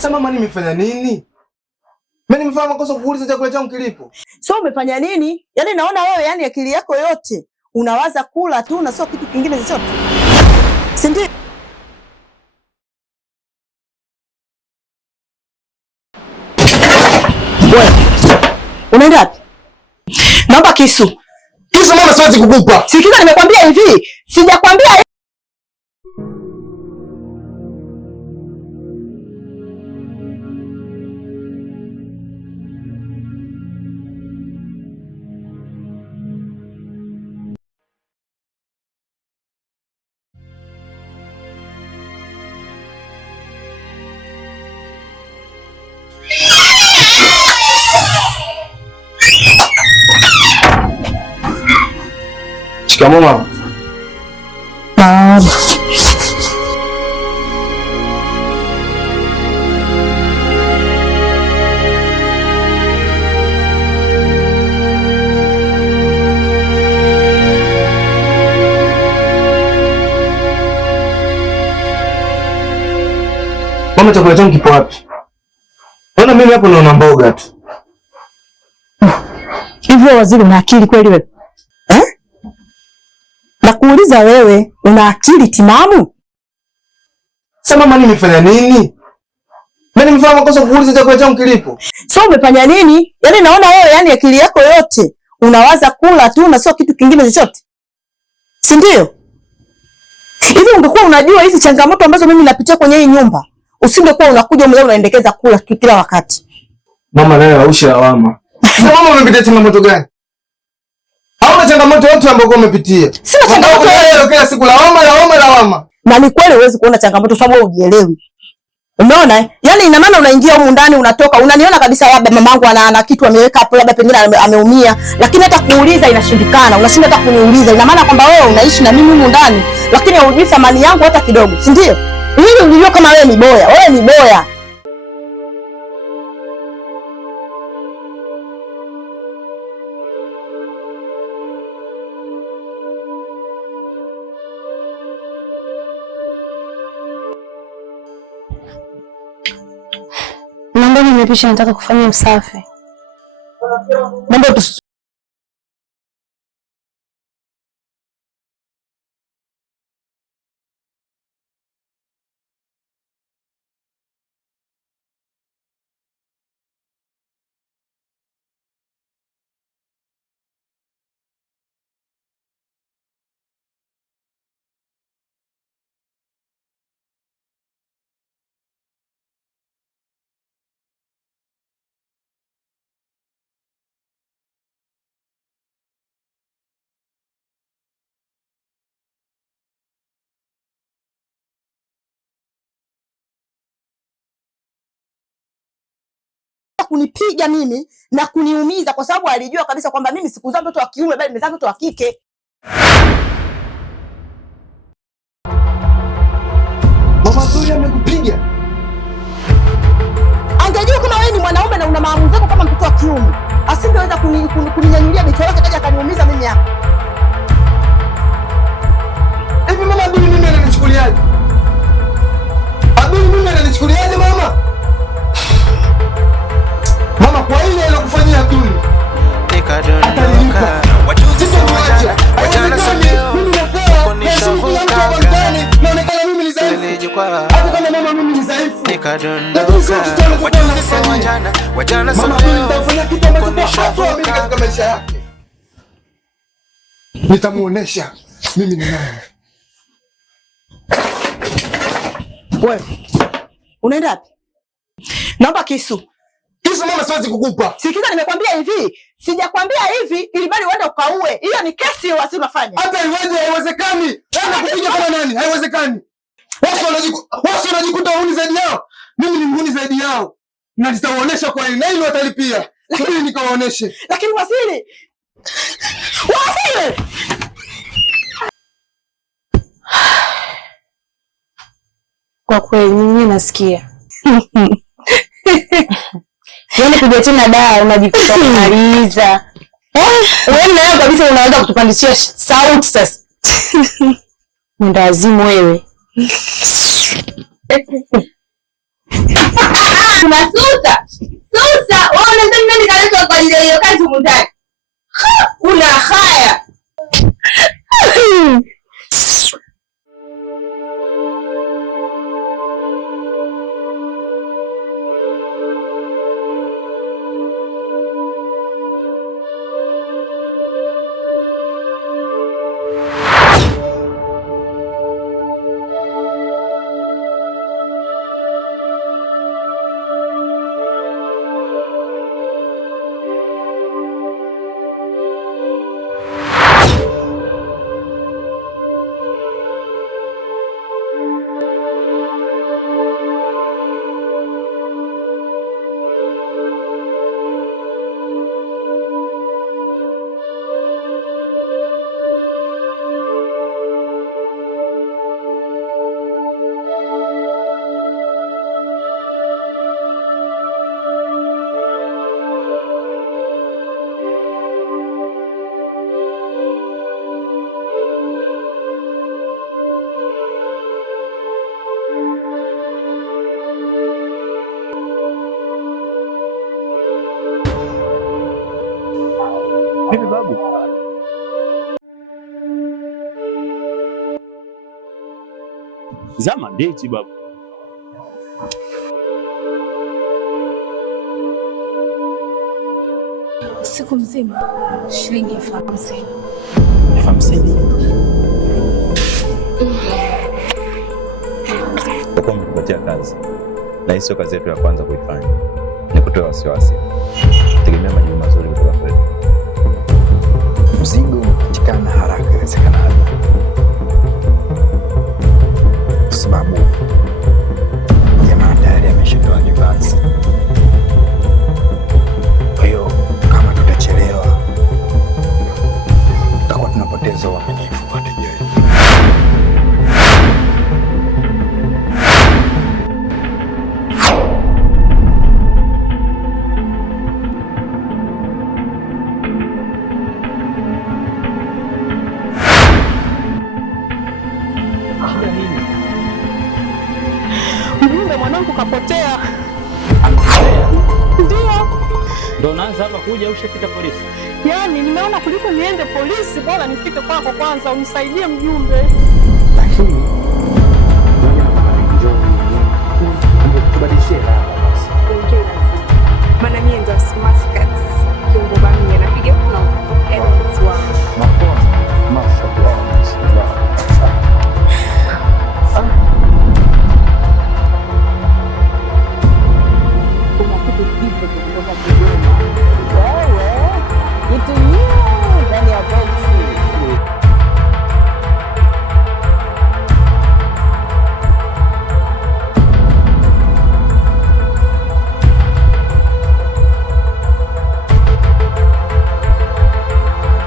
Sasa mama, nimefanya nini? Mimi nimefanya makosa kuuliza chakula changu kilipo. So umefanya nini? Yaani naona wewe yani akili yako yote unawaza kula tu na sio kitu kingine chochote. Si ndio? Wewe. Unaenda wapi? Naomba kisu. Kisu mama, siwezi kukupa. Sikiza, nimekwambia hivi. Sijakwambia Shikamoo mama. Mama, chakula changu kipo wapi? Mbona mimi hapo naona mboga tu. Hivyo waziri, una akili kweli wewe? Nakuuliza wewe, una akili timamu? Sasa mama, nimefanya nini? Mimi nimefanya makosa kuuliza chakula changu kilipo. So umefanya nini? Yaani naona wewe yani akili yako yote unawaza kula tu na sio kitu kingine chochote. Si ndio? Hivi ungekuwa unajua hizi changamoto ambazo mimi napitia kwenye hii nyumba, usingekuwa unakuja mwenyewe unaendekeza kula kila wakati. Mama, leo aushi lawama. Sasa mama, umepitia changamoto gani? Hauna changamoto yote ambayo umepitia. Sina changamoto leo, kila siku lawama. Na ni kweli huwezi kuona changamoto sababu wewe hujielewi. Umeona? Yaani ina maana unaingia humu ndani unatoka. Unaniona kabisa labda mamangu ana kitu ameweka hapo, labda pengine ameumia, lakini hata kuuliza inashindikana. Unashinda hata kuniuliza. Ina maana kwamba wewe unaishi na mimi humu ndani, lakini hujui thamani yangu hata kidogo, si ndio? Mimi unijua kama wewe ni boya. Wewe ni boya. Mambo nimepisha, nataka kufanya usafi. Mambo tu. Kunipiga mimi na kuniumiza kwa sababu alijua kabisa kwamba mimi sikuzaa mtoto wa kiume bali nimezaa mtoto wa kike. Mama Zuri amekupiga? Angejua kama wewe ni mwanaume na una maamuzi yako kama mtoto wa kiume, asingeweza kuninyanyulia bicho lake kaja kaniumiza mimi hapa. Hivi mama, Abdul mimi ananichukuliaje? Abdul mimi ananichukuliaje mama? Mama, kwa ile alokufanyia Abdul nikadondoka. Wajuzi sema wajana sema kunisha vuka naonekana mimi ni dhaifu. Hata kama mama mimi ni dhaifu nikadondoka. Wajuzi sema wajana sema nitafanya kitu ambacho kunisha vuka katika maisha yake. Nitamuonesha mimi ni nani. Wewe unaenda wapi? Naomba kisu. Kisu mama, siwezi kukupa. Sikiza, nimekwambia hivi. Sijakwambia hivi ili bali uende ukaue. Hiyo ni kesi hiyo, wasi unafanya. Hata iweje, haiwezekani. Wewe unakuja kama nani? Haiwezekani. Wao wanajikuta huni zaidi yao. Mimi ni mhuni zaidi yao. Na nitawaonesha kwa nini. Na hilo watalipia. Lakini nikawaoneshe. Lakini Wasili. Wasili. Kwa kweli mimi nasikia. Yaani kuja tena dawa unajikuta kumaliza. Wewe nayo kabisa unaanza kutupandishia sauti sasa. Mwenda wazimu wewe. Unasusa. Susa, wewe unasema nani kaletwa kwa ajili ya hiyo kazi huko ndani? Una haya. Vipi babu? Zama ndeti babu. Siku mzima shilingi 50,000. 50,000? Kwa mkupatia kazi. Na hiyo sio kazi yetu ya kwanza kuifanya. Ni kutoa wasiwasi. Tegemea majibu mazuri kutoka kwetu. Mzigo unapatikana haraka iwezekanavyo, kwa sababu jamaa tayari ameshatoa advance. Kwa hiyo kama tutachelewa, tutakuwa tunapoteza uaminifu kwa wateja wetu. Mjumbe mwanangu kapotea. Ndio unaanza hapa kuja au ushafika polisi? Yaani nimeona kuliko niende polisi bora nifike kwako kwanza unisaidie mjumbe.